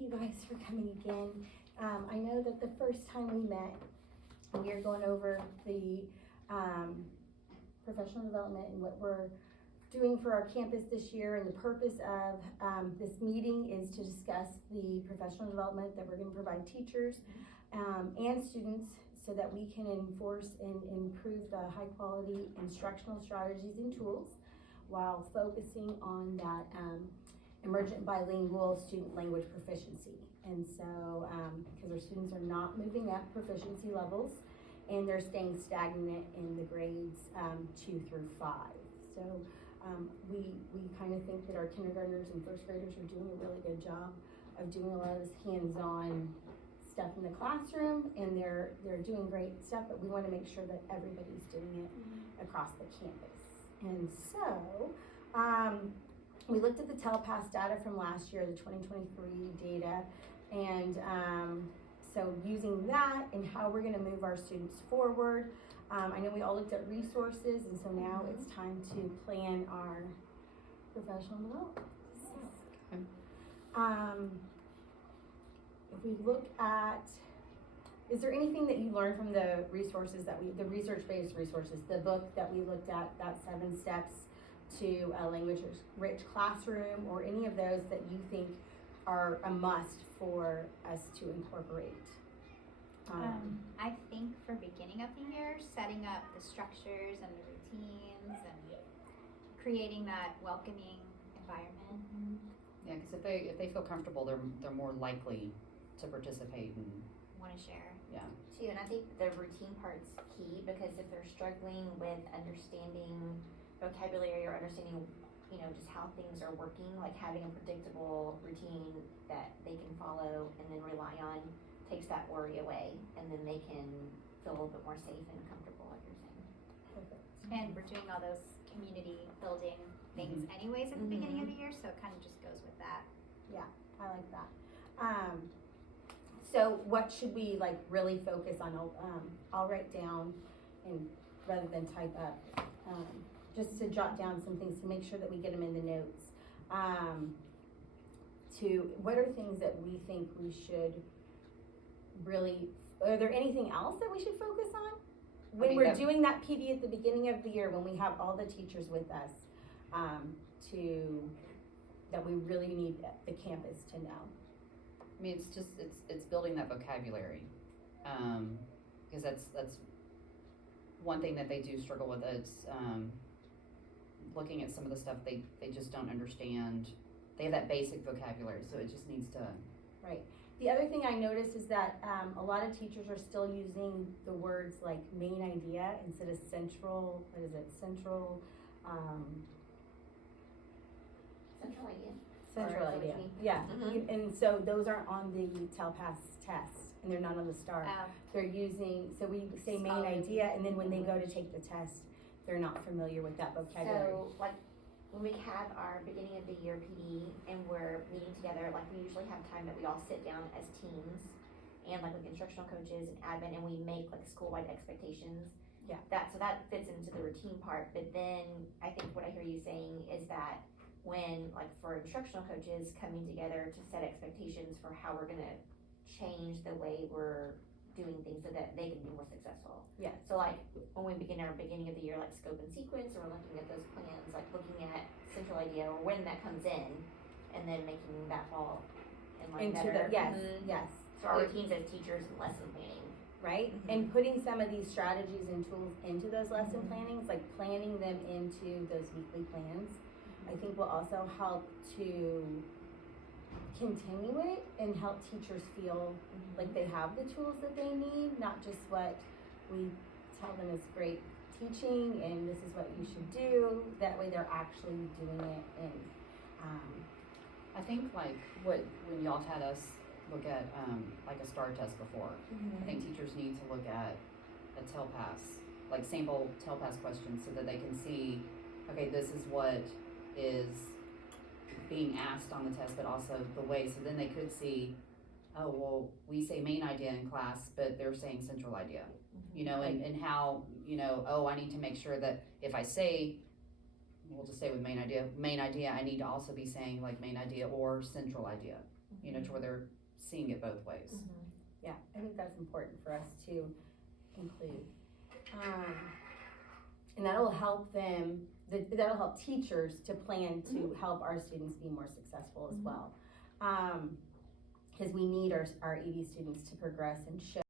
you guys for coming again. I know that the first time we met, we were going over the professional development and what we're doing for our campus this year, and the purpose of this meeting is to discuss the professional development that we're going to provide teachers and students so that we can enforce and improve the high quality instructional strategies and tools while focusing on that emergent bilingual student language proficiency. And so, because our students are not moving up proficiency levels and they're staying stagnant in the grades 2 through 5. So we kind of think that our kindergartners and first graders are doing a really good job of doing a lot of this hands-on stuff in the classroom, and they're doing great stuff, but we want to make sure that everybody's doing it across the campus. And so we looked at the TELPAS data from last year, the 2023 data, and so using that and how we're going to move our students forward. I know we all looked at resources, and so now it's time to plan our professional development. So, if we look at, is there anything that you learned from the resources that the research-based resources, the book that we looked at, that 7 Steps to a Language-Rich Classroom, or any of those that you think are a must for us to incorporate? I think for beginning of the year, setting up the structures and the routines and creating that welcoming environment. Yeah, because if they feel comfortable, they're more likely to participate and Want to share. yeah. Too, and I think the routine part's key, because if they're struggling with understanding vocabulary or understanding, just how things are working, like having a predictable routine that they can follow and then rely on takes that worry away, and then they can feel a little bit more safe and comfortable, like you're saying. Perfect. And we're doing all those community building things anyways at the beginning of the year, so it kind of just goes with that. Yeah, I like that. So what should we really focus on? I'll write down, and rather than type up, just to jot down some things to make sure that we get them in the notes. What are things that we think we should really, are there anything else that we should focus on? When we're doing that PD at the beginning of the year, when we have all the teachers with us, that we really need the campus to know. I mean, it's building that vocabulary, because that's one thing that they do struggle with. It's looking at some of the stuff they just don't understand. They have that basic vocabulary, so it just needs to. Right. The other thing I noticed is that a lot of teachers are still using the words like main idea instead of central. What is it? Central. Central idea. Central Or idea. something. Yeah. And so those aren't on the TELPAS test, and they're not on the STAR. They're using, so we say main idea, and then when they go to take the test, they're not familiar with that vocabulary. So, when we have our beginning of the year PD and we're meeting together, we usually have time that we all sit down as teams and with instructional coaches and admin, and we make school-wide expectations. Yeah. So that fits into the routine part, but then I think what I hear you saying is that when, for instructional coaches coming together to set expectations for how we're gonna change the way we're doing things so that they can be more successful. Yeah. So when we begin our beginning of the year, scope and sequence, or we're looking at those plans, looking at central idea or when that comes in, and then making that fall in line Into better. the, yes, yes. So our routines as teachers and lesson planning. Right? And putting some of these strategies and tools into those lesson plannings, planning them into those weekly plans, I think will also help to continue it and help teachers feel like they have the tools that they need, not just what we tell them is great teaching and this is what you should do. That way they're actually doing it. And I think when y'all had us look at a STAR test before, I think teachers need to look at a TELPAS, sample TELPAS questions, so that they can see, okay, this is what is being asked on the test, but also the way, so then they could see, oh, well, we say main idea in class, but they're saying central idea, and how, oh, I need to make sure that if I say, we'll just stay with main idea, I need to also be saying main idea or central idea, you know, to where they're seeing it both ways. Yeah, I think that's important for us to include. And that'll help them, that'll help teachers to plan to help our students be more successful as well. Because we need our ED students to progress and show